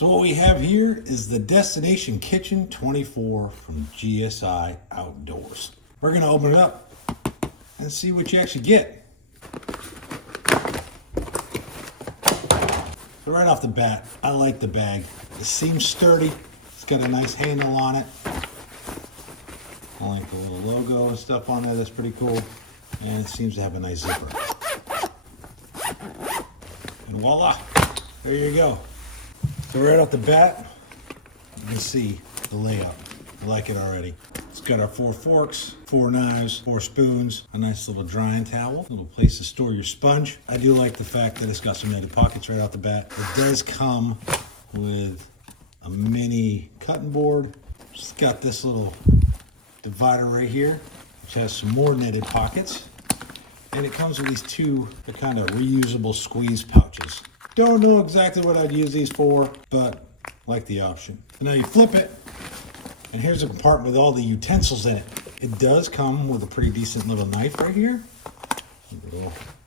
So what we have here is the Destination Kitchen 24 from GSI Outdoors. We're going to open it up and see what you actually get. So right off the bat, I like the bag. It seems sturdy. It's got a nice handle on it. I like the little logo and stuff on there. That's pretty cool. And it seems to have a nice zipper. And voila, there you go. So right off the bat, you can see the layout. I like it already. It's got our 4 forks, 4 knives, 4 spoons, a nice little drying towel, a little place to store your sponge. I do like the fact that it's got some netted pockets right off the bat. It does come with a mini cutting board. It's got this little divider right here, which has some more netted pockets. And it comes with these 2 kind of reusable squeeze pouches. Don't know exactly what I'd use these for, but like the option. So now you flip it, and here's a compartment with all the utensils in it. It does come with a pretty decent little knife right here.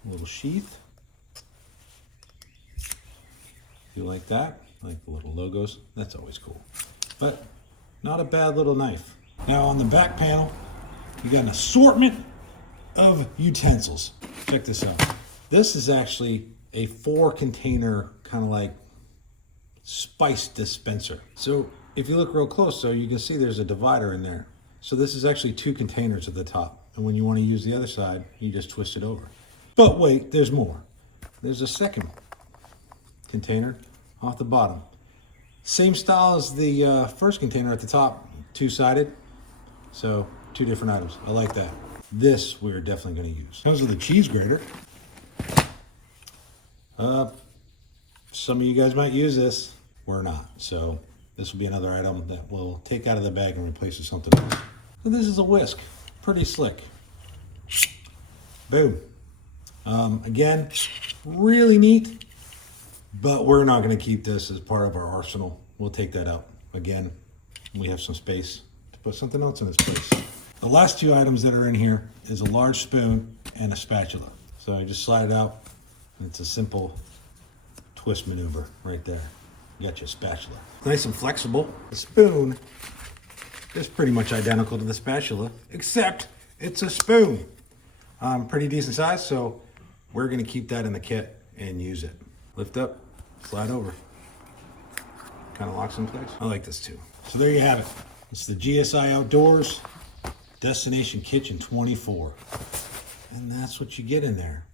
Little sheath. You like that? Like the little logos. That's always cool. But not a bad little knife. Now on the back panel, you got an assortment of utensils. Check this out. This is actually a 4 container kind of like spice dispenser. So if you look real close, so you can see there's a divider in there. So this is actually 2 containers at the top. And when you want to use the other side, you just twist it over. But wait, there's more. There's a second container off the bottom. Same style as the first container at the top, 2-sided. So 2 different items. I like that. This we're definitely going to use. Comes with a cheese grater. Some of you guys might use this. We're not. So this will be another item that we'll take out of the bag and replace with something else. So this is a whisk. Pretty slick. Boom. Again, really neat, but we're not going to keep this as part of our arsenal. We'll take that out. Again, we have some space to put something else in its place. The last 2 items that are in here is a large spoon and a spatula. So I just slide it out, and it's a simple twist maneuver right there. You got your spatula. Nice and flexible. The spoon is pretty much identical to the spatula, except it's a spoon. Pretty decent size, so we're gonna keep that in the kit and use it. Lift up, slide over. Kind of locks in place. I like this too. So there you have it. It's the GSI Outdoors Destination Kitchen 24. And that's what you get in there.